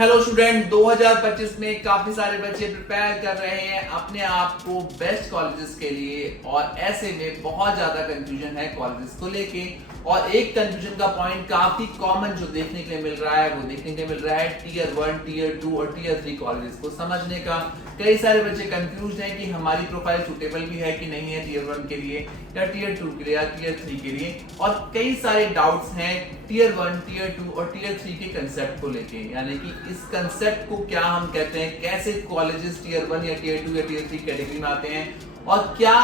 Hello student, 2025 में काफी सारे बच्चे प्रिपेयर कर रहे हैं अपने आप को बेस्ट कॉलेजेस के लिए और ऐसे में बहुत ज्यादा कंफ्यूजन है कॉलेजेस को लेके। और एक कंफ्यूजन का पॉइंट काफी कॉमन जो देखने के लिए मिल रहा है वो देखने के लिए मिल रहा है टीयर 1, टीयर 2 और टीयर 3 कॉलेजेस को समझने का। कई सारे बच्चे कंफ्यूज हैं कि हमारी प्रोफाइल सुटेबल भी है कि नहीं है टीयर 1 के लिए या टीयर 2 के लिए या टीयर 3 के लिए। और कई सारे डाउट्स हैं टीयर 1, टीयर 2 और टीयर 3 के कंसेप्ट को लेके, यानी कि इस कंसेप्ट को क्या हम कहते हैं, कैसे कॉलेजेस टीयर 1 या टीयर 2 या टीयर 3 कैटेगरी में आते हैं और क्या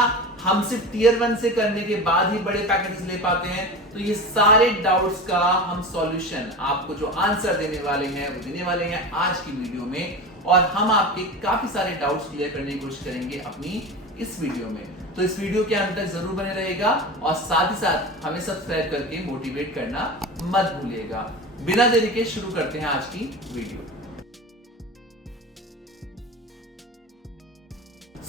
हम सिर्फ टीयर 1 से करने के बाद ही बड़े पैकेजेस ले पाते हैं। तो ये सारे डाउट्स का हम सॉल्यूशन आपको जो आंसर देने वाले हैं वो देने वाले हैं आज की वीडियो में। और हम आपके काफी सारे डाउट्स क्लियर करने की कोशिश करेंगे अपनी इस वीडियो में। तो इस वीडियो के अंत तक जरूर बने रहेगा और साथ ही साथ हमें सब्सक्राइब करके मोटिवेट करना मत भूलिएगा। बिना देरी के शुरू करते हैं आज की वीडियो।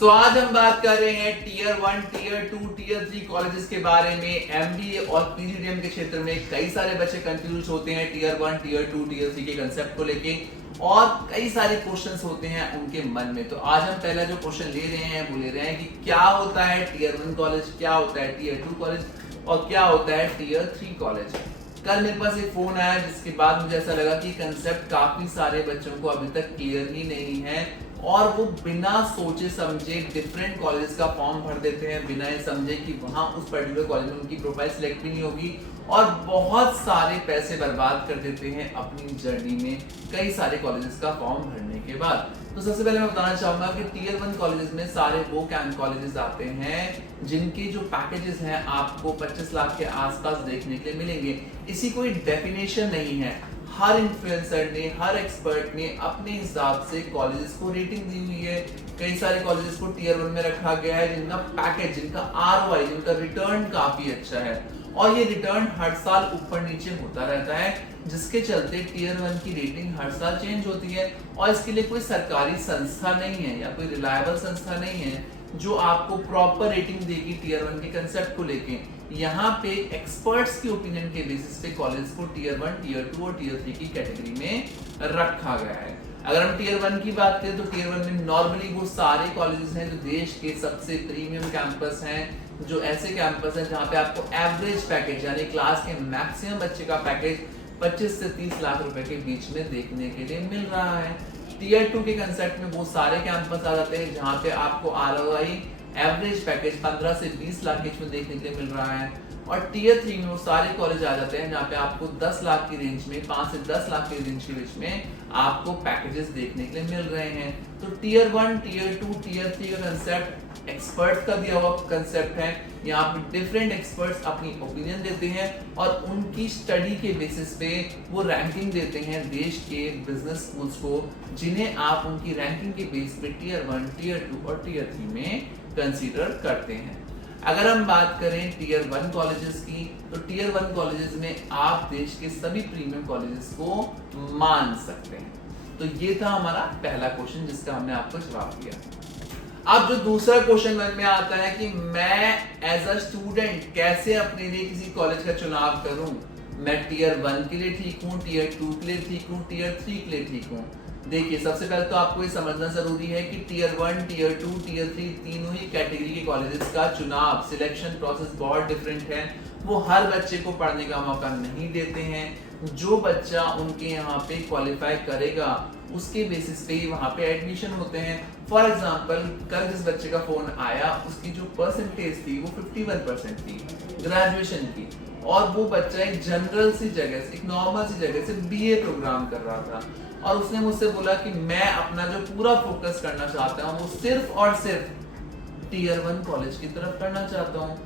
आज हम बात कर रहे हैं टीयर 1, टीयर 2, टीयर 3 कॉलेजेस के बारे में। एमबीए और पीजीडीएम के क्षेत्र में कई सारे बच्चे कंफ्यूज होते हैं टीयर 1, टीयर 2, टीयर 3 के कंसेप्ट को लेके और कई सारे क्वेश्चंस होते हैं उनके मन में। तो आज हम पहला जो क्वेश्चन ले रहे हैं वो ले रहे हैं कि क्या होता है टीयर 1 कॉलेज, क्या होता है टीयर 2 कॉलेज और क्या होता है टीयर 3 कॉलेज। कल मेरे पास एक फोन आया जिसके बाद मुझे ऐसा लगा कि कंसेप्ट काफी सारे बच्चों को अभी तक क्लियर ही नहीं है और वो बिना सोचे समझे डिफरेंट कॉलेज का फॉर्म भर देते हैं, बिना ये समझे कि वहां उस पर्टिकुलर कॉलेज में उनकी प्रोफाइल सिलेक्ट भी नहीं होगी और बहुत सारे पैसे बर्बाद कर देते हैं अपनी जर्नी में कई सारे कॉलेजेस का फॉर्म भरने के बाद। तो सबसे पहले मैं बताना चाहूंगा कि टीयर 1 कॉलेजेस में सारे वो कॉलेजेस आते हैं जिनके जो पैकेजेस हैं आपको 25 लाख के आसपास देखने के लिए मिलेंगे। इसी कोई डेफिनेशन नहीं है, हर इन्फ्लुएंसर ने, हर एक्सपर्ट ने अपने हिसाब से कॉलेजेस को रेटिंग दी हुई है। कई सारे कॉलेजेस को टीयर 1 में रखा गया है जिनका पैकेज, जिनका आरओआई, जिनका रिटर्न काफी अच्छा है और ये रिटर्न हर साल ऊपर नीचे होता रहता है, जिसके चलते टीयर 1 की रेटिंग हर साल चेंज होती है। और इसके लिए कोई सरकारी संस्था नहीं है या कोई रिलायबल संस्था नहीं है जो आपको प्रॉपर रेटिंग देगी टीयर 1 के कंसेप्ट को लेके। यहाँ पे एक्सपर्ट्स के ओपिनियन के बेसिस पे कॉलेज को टीयर 1, टीयर 2 और टीयर 3 की कैटेगरी में रखा गया है। अगर हम टीयर 1 की बात करें तो टीयर 1 में नॉर्मली वो सारे कॉलेजेस हैं जो देश के सबसे प्रीमियम कैंपस हैं, जो ऐसे कैंपस हैं जहाँ पे आपको एवरेज पैकेज यानी क्लास के मैक्सिमम बच्चे का पैकेज 25 से 30 लाख रुपए के बीच में देखने के लिए मिल रहा है। टीयर 2 के कंसेप्ट में वो सारे कैंपस आ जाते हैं जहाँ पे आपको आरओआई एवरेज पैकेज 15 से 20 लाख के बीच में देखने के लिए मिल रहा है। और टीयर 3 में वो सारे कॉलेज आ जाते हैं जहाँ पे आपको 10 लाख की रेंज में, 5 से 10 लाख की रेंज के बीच में आपको पैकेजेस देखने के लिए मिल रहे हैं। तो टीयर 1, टीयर 2, टीयर 3 का कंसेप्ट एक्सपर्ट्स का दिया हुआ कंसेप्ट है। यहाँ पे डिफरेंट एक्सपर्ट्स अपनी ओपिनियन देते हैं और उनकी स्टडी के बेसिस पे वो रैंकिंग देते हैं देश के बिजनेस स्कूल्स को, जिन्हें आप उनकी रैंकिंग के बेस पे टीयर 1, टीयर 2 और टीयर 3 में कंसीडर करते हैं। अगर हम बात करें टीयर 1 कॉलेजेस की तो टीयर 1 कॉलेजेस में आप देश के सभी प्रीमियम कॉलेजेस को मान सकते हैं। तो ये था हमारा पहला क्वेश्चन जिसका हमने आपको जवाब दिया। अब जो दूसरा क्वेश्चन मन में आता है कि मैं एज अ स्टूडेंट कैसे अपने लिए किसी कॉलेज का चुनाव करूं, मैं टीयर 1 के लिए ठीक हूं, टीयर 2 के लिए ठीक हूं, टीयर 3 के लिए ठीक हूं। देखिए, सबसे पहले तो आपको ये समझना जरूरी है कि टीयर 1, टीयर 2, टीयर 3 तीनों ही कैटेगरी के कॉलेजेस का चुनाव, सिलेक्शन प्रोसेस बहुत डिफरेंट है। वो हर बच्चे को पढ़ने का मौका नहीं देते हैं। जो बच्चा उनके यहाँ पे क्वालिफाई करेगा उसके बेसिस पे ही वहाँ पे एडमिशन होते हैं। फॉर एग्जाम्पल, कल जिस बच्चे का फोन आया उसकी जो परसेंटेज थी वो 51% थी ग्रेजुएशन की, और वो बच्चा एक जनरल सी जगह से, एक नॉर्मल सी जगह से बीए प्रोग्राम कर रहा था और उसने मुझसे बोला कि मैं अपना जो पूरा फोकस करना चाहता हूँ वो सिर्फ और सिर्फ टीयर 1 कॉलेज की तरफ करना चाहता हूँ।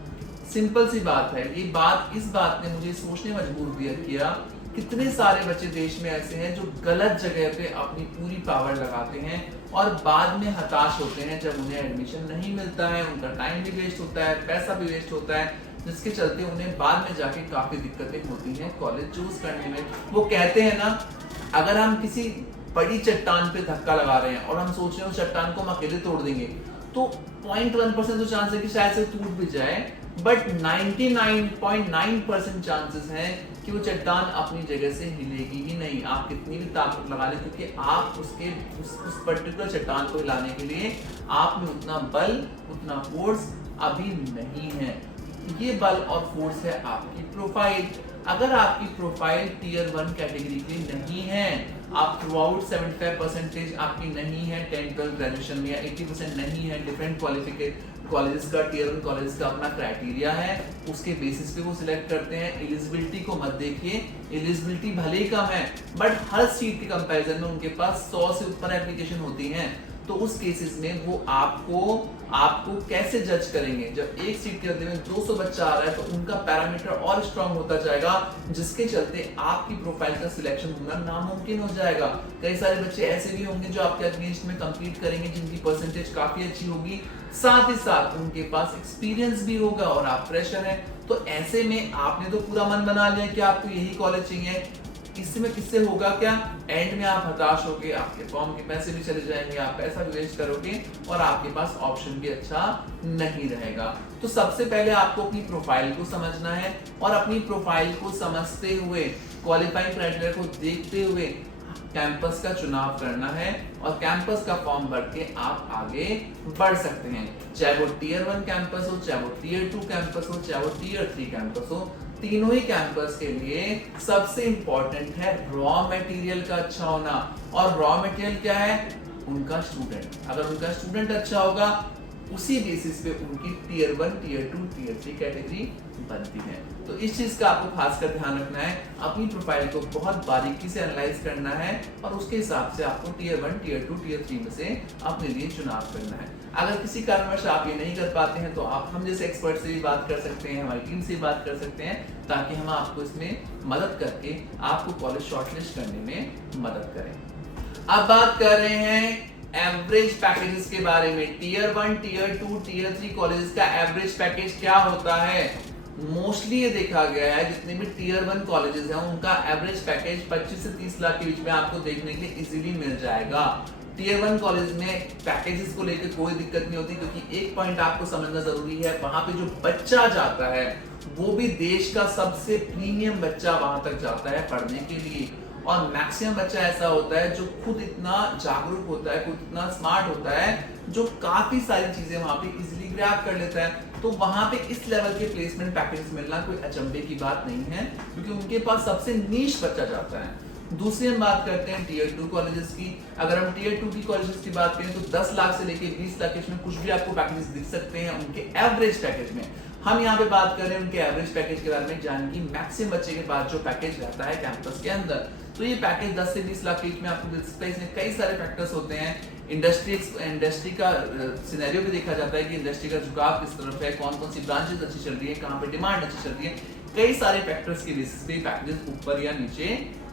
सिंपल सी बात है ये बात, इस बात ने मुझे सोचने मजबूर किया कितने सारे बच्चे देश में ऐसे हैं जो गलत जगह पे अपनी पूरी पावर लगाते हैं और बाद में हताश होते हैं जब उन्हें एडमिशन नहीं मिलता है, उनका टाइम भी वेस्ट होता है, पैसा भी वेस्ट होता है, जिसके चलते उन्हें बाद में जाके काफी दिक्कतें होती हैं कॉलेज चूज करने में। वो कहते हैं ना, अगर हम किसी बड़ी चट्टान पे धक्का लगा रहे हैं और हम सोच रहे हैं उस चट्टान को हम अकेले तोड़ देंगे तो 0.1% तो चांस है कि शायद से टूट भी जाए, बट 99.9% चांसेस हैं कि वो चट्टान अपनी जगह से हिलेगी ही नहीं, आप कितनी भी ताकत लगा लें, क्योंकि आप उस पर्टिकुलर चट्टान को हिलाने के लिए आप में उतना बल, उतना फोर्स अभी नहीं है। ये बल और फोर्स है आपकी प्रोफाइल। अगर आपकी प्रोफाइल टीयर 1 कैटेगरी की नहीं है, आप थ्रू आउट 75% आपकी नहीं है 10-12 ग्रेजुएशन में, या 80% नहीं है, डिफरेंट कॉलेजेस का, टीयर 1 कॉलेजेस का अपना क्राइटेरिया है, उसके बेसिस पे वो सिलेक्ट करते हैं। एलिजिबिलिटी को मत देखिए, एलिजिबिलिटी भले ही कम है, बट हर सीट के कंपैरिजन में उनके पास 100 से ऊपर एप्लीकेशन होती हैं। तो उस केसेस में वो आपको कैसे जज करेंगे? जब एक सीट के बदले में 200 बच्चा आ रहा है, तो उनका पैरामीटर और स्ट्रांग होता जाएगा, जिसके चलते आपकी प्रोफाइल का सिलेक्शन होना नामुमकिन हो जाएगा। कई सारे बच्चे ऐसे भी होंगे जो आपके अगेंस्ट में कम्पीट करेंगे, जिनकी परसेंटेज काफी अच्छी होगी, साथ ही साथ उनके पास एक्सपीरियंस भी होगा और आप फ्रेशर हैं। तो ऐसे में आपने तो पूरा मन बना लिया कि आपको यही कॉलेज चाहिए, इसमें किससे होगा क्या? एंड में आप हताश होगे, आपके फॉर्म के पैसे भी चले जाएंगे, आप पैसा भी वेस्ट करोगे और आपके पास ऑप्शन भी अच्छा नहीं रहेगा। तो सबसे पहले आपको अपनी प्रोफाइल को समझना है, और अपनी प्रोफाइल को समझते हुए, क्वालिफाइंग क्राइटेरिया को देखते हुए कैंपस का चुनाव करना है, और कैंपस का फॉर्म भर के आप आगे बढ़ सकते हैं। चाहे वो टीयर 1 कैंपस हो, चाहे वो टीयर 2 कैंपस हो, चाहे वो टीयर 3 कैंपस हो, तीनों ही कैंपस के लिए सबसे इंपॉर्टेंट है रॉ मटेरियल का अच्छा होना। और रॉ मटेरियल क्या है? उनका स्टूडेंट। अगर उनका स्टूडेंट अच्छा होगा, उसी बेसिस पे उनकी टीयर 1, टीयर 2, टीयर 3 कैटेगरी बनती है। तो इस चीज का आपको खासकर ध्यान रखना है, अपनी प्रोफाइल को बहुत बारीकी से एनालाइज करना है, और उसके हिसाब से आपको टीयर 1, टीयर 2, टीयर 3 में से अपने लिए चुनाव करना है। अगर किसी कारणवश आप ये नहीं कर पाते हैं, तो आप हम जैसे एक्सपर्ट से भी बात कर सकते हैं, हमारी टीम से भी बात कर सकते हैं, ताकि हम आपको इसमें मदद करके आपको कॉलेज शॉर्टलिस्ट करने में मदद करें। अब बात कर रहे हैं एवरेज पैकेजेस के बारे में। टीयर 1, टीयर 2, टीयर 3 कॉलेजेस का एवरेज पैकेज क्या होता है? मोस्टली ये देखा गया है, जितने भी टीयर 1 कॉलेजेस हैं, उनका एवरेज पैकेज 25 से 30 लाख के बीच में आपको देखने के लिए इजीली मिल जाएगा। टीयर 1 कॉलेज में पैकेजेस को लेकर कोई दिक्कत नहीं होती, क्योंकि एक पॉइंट आपको समझना जरूरी है, वहां पे जो बच्चा जाता है वो भी देश का सबसे प्रीमियम बच्चा वहां तक जाता है पढ़ने के लिए। और मैक्सिमम बच्चा ऐसा होता है जो खुद इतना जागरूक होता है, खुद इतना स्मार्ट होता है, जो काफी सारी चीजें वहां पे इजीली ग्रैब कर लेता है। तो वहां पे इस लेवल के प्लेसमेंट पैकेज मिलना कोई अचंभे की बात नहीं है, क्योंकि उनके पास सबसे नीश बच्चा जाता है। दूसरी हम बात करते हैं टीयर 2 कॉलेजेस की। अगर हम टीयर 2 की कॉलेजेस की बात करें, तो 10 लाख से लेके 20 लाख के कुछ भी आपको पैकेजेस दिख सकते हैं उनके एवरेज पैकेज में। हम यहाँ पे बात कर रहे हैं उनके एवरेज पैकेज के बारे में, जान की मैक्सिमम बच्चे के पास जो पैकेज रहता है कैंपस के अंदर। तो ये पैकेज 10 से 20 लाख के बीच में आपको मिल सकता है। इसमें कई सारे फैक्टर्स होते हैं। इंडस्ट्री का सिनेरियो भी देखा जाता है कि इंडस्ट्री का झुकाव किस तरफ है, कौन कौन सी ब्रांचेस अच्छी चल रही है, कहाँ पे डिमांड अच्छी चल रही है। कई सारे फैक्टर्स के बेसिस पे पैकेजेस ऊपर या नीचे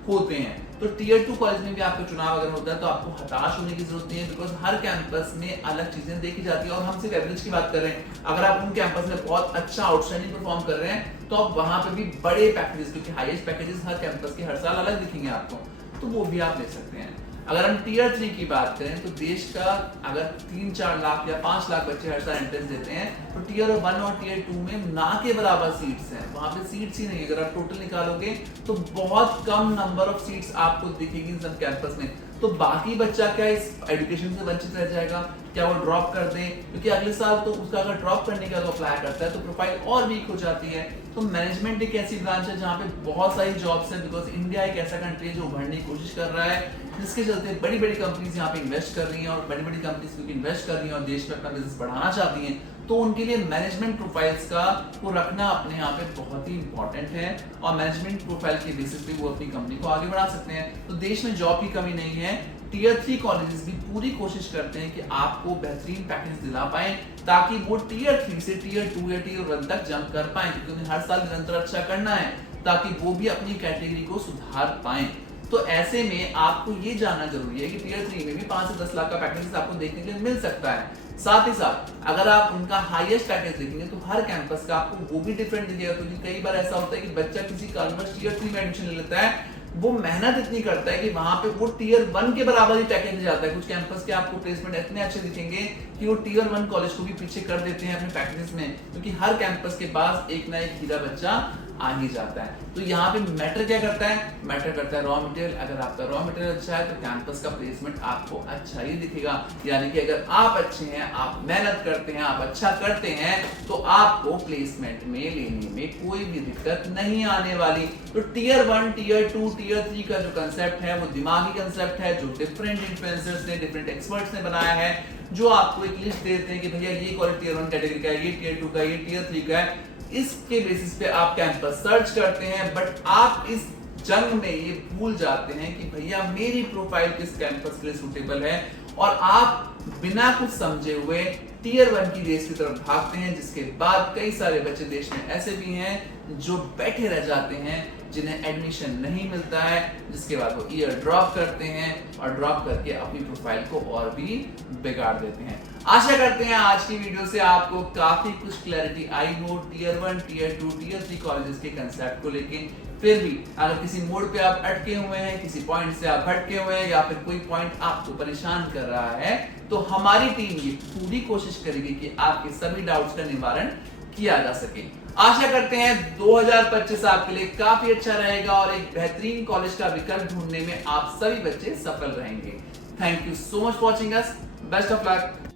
होते हैं। तो टीयर 2 कॉलेज में भी आपका चुनाव अगर होता है, तो आपको हताश होने की जरूरत नहीं है, बिकॉज हर कैंपस में अलग चीजें देखी जाती है। और हम सिर्फ एवरेज की बात कर रहे हैं, अगर आप उन कैंपस में बहुत अच्छा आउटस्टैंडिंग परफॉर्म कर रहे हैं, तो आप वहां पे भी बड़े पैकेजेस, क्योंकि हाईएस्ट पैकेजेस हर कैंपस के हर साल अलग दिखेंगे आपको, तो वो भी आप ले सकते हैं। अगर हम टीयर 3 की बात करें, तो देश का अगर 3-4 लाख या 5 लाख बच्चे हर साल एंट्रेंस देते हैं, तो टीयर 1 और टीयर 2 में ना के बराबर सीट्स हैं, वहां पे सीट्स ही नहीं। अगर आप टोटल निकालोगे तो बहुत कम नंबर ऑफ सीट्स आपको दिखेगी सब कैंपस में। तो बाकी बच्चा क्या इस एजुकेशन से वंचित रह जाएगा? क्या वो ड्रॉप कर दे? क्योंकि अगले साल तो उसका अगर ड्रॉप करने का तो अप्लाई करता है, तो प्रोफाइल और वीक हो जाती है। तो मैनेजमेंट एक ऐसी ब्रांच है जहाँ पे बहुत सारी जॉब्स है, बिकॉज इंडिया एक ऐसा कंट्री है जो उभरने की कोशिश कर रहा है, जिसके चलते बड़ी बड़ी कंपनीज यहाँ पे इन्वेस्ट कर रही हैं, और बड़ी बड़ी कंपनीज क्योंकि इन्वेस्ट कर रही हैं और देश में अपना बिजनेस बढ़ाना चाहती हैं, तो उनके लिए मैनेजमेंट प्रोफाइल्स का को रखना अपने यहाँ पे बहुत ही इंपॉर्टेंट है। और मैनेजमेंट प्रोफाइल के बेसिस पे वो अपनी कंपनी को आगे बढ़ा सकते हैं। तो देश में जॉब की कमी नहीं है। टीयर 3 कॉलेजेस भी पूरी कोशिश करते हैं कि आपको बेहतरीन पैकेज दिला पाएं, ताकि वो टीयर 3 से टीयर 2 या टीयर 1 तक जंप कर पाएं, क्योंकि उन्हें हर साल निरंतर अच्छा करना है, ताकि वो भी अपनी कैटेगरी को सुधार पाएं। तो ऐसे में आपको ये जानना जरूरी है कि टीयर 3 में भी 5 से 10 लाख का पैकेज आपको देखने के लिए मिल सकता है। साथ ही साथ अगर आप उनका हाईएस्ट पैकेज देखेंगे, तो हर कैंपस का आपको वो भी डिफरेंट दिखेगा, क्योंकि कई बार ऐसा होता है कि बच्चा किसी कारणवश टीयर 3 में एडमिशन ले लेता है, वो मेहनत इतनी करता है कि वहां पे वो टीयर 1 के बराबर ही पैकेज जाता है। कुछ कैंपस के आपको प्लेसमेंट इतने अच्छे दिखेंगे कि वो टीयर 1 कॉलेज को भी पीछे कर देते हैं अपने पैकेजेस में, क्योंकि हर कैंपस के पास एक ना एक हीरा बच्चा आ ही जाता है। तो यहाँ पे मैटर क्या करता है? मैटर करता है रॉ मटेरियल। अगर आपका रॉ मटेरियल अच्छा है तो कैंपस का प्लेसमेंट आपको अच्छा ही दिखेगा। यानी कि अगर आप अच्छे हैं, आप मेहनत करते हैं, आप अच्छा करते हैं, तो आपको प्लेसमेंट में लेने में कोई भी दिक्कत नहीं आने वाली। तो टीयर 1, टीयर 2, टीयर 3 का जो कंसेप्ट है वो दिमागी कंसेप्ट है, जो डिफरेंट इन्फ्लुएंसर्स ने, डिफरेंट एक्सपर्ट्स ने बनाया है, जो आपको एक लिस्ट देते हैं कि भैया ये कॉलेज टीयर 1 कैटेगरी का है, ये टीयर 2 का, ये टीयर 3 का है। इसके बेसिस पे आप कैंपस सर्च करते हैं, बट आप इस जंग में ये भूल जाते हैं कि भैया मेरी प्रोफाइल किस कैंपस के लिए सूटेबल है, और आप बिना कुछ समझे हुए टीयर 1 की रेस की तरफ भागते हैं, जिसके बाद कई सारे बच्चे देश में ऐसे भी हैं जो बैठे रह जाते हैं, जिन्हें एडमिशन नहीं मिलता है, जिसके बाद वो ईयर ड्रॉप करते हैं और ड्रॉप करके अपनी प्रोफाइल को और भी बिगाड़ देते हैं। आशा करते हैं आज की वीडियो से आपको काफी कुछ क्लैरिटी आई हो टीयर 1, टीयर 2, टीयर 3 कॉलेजेस के कंसेप्ट को लेके। फिर भी अगर किसी मोड़ पे आप अटके हुए हैं, किसी पॉइंट से आप भटके हुए हैं, या फिर कोई पॉइंट आपको परेशान कर रहा है, तो हमारी टीम ये पूरी कोशिश करेगी कि आपके सभी डाउट्स का निवारण किया जा सके। आशा करते हैं 2025 आपके लिए काफी अच्छा रहेगा और एक बेहतरीन कॉलेज का विकल्प ढूंढने में आप सभी बच्चे सफल रहेंगे। Thank you so much for watching us. Best of luck.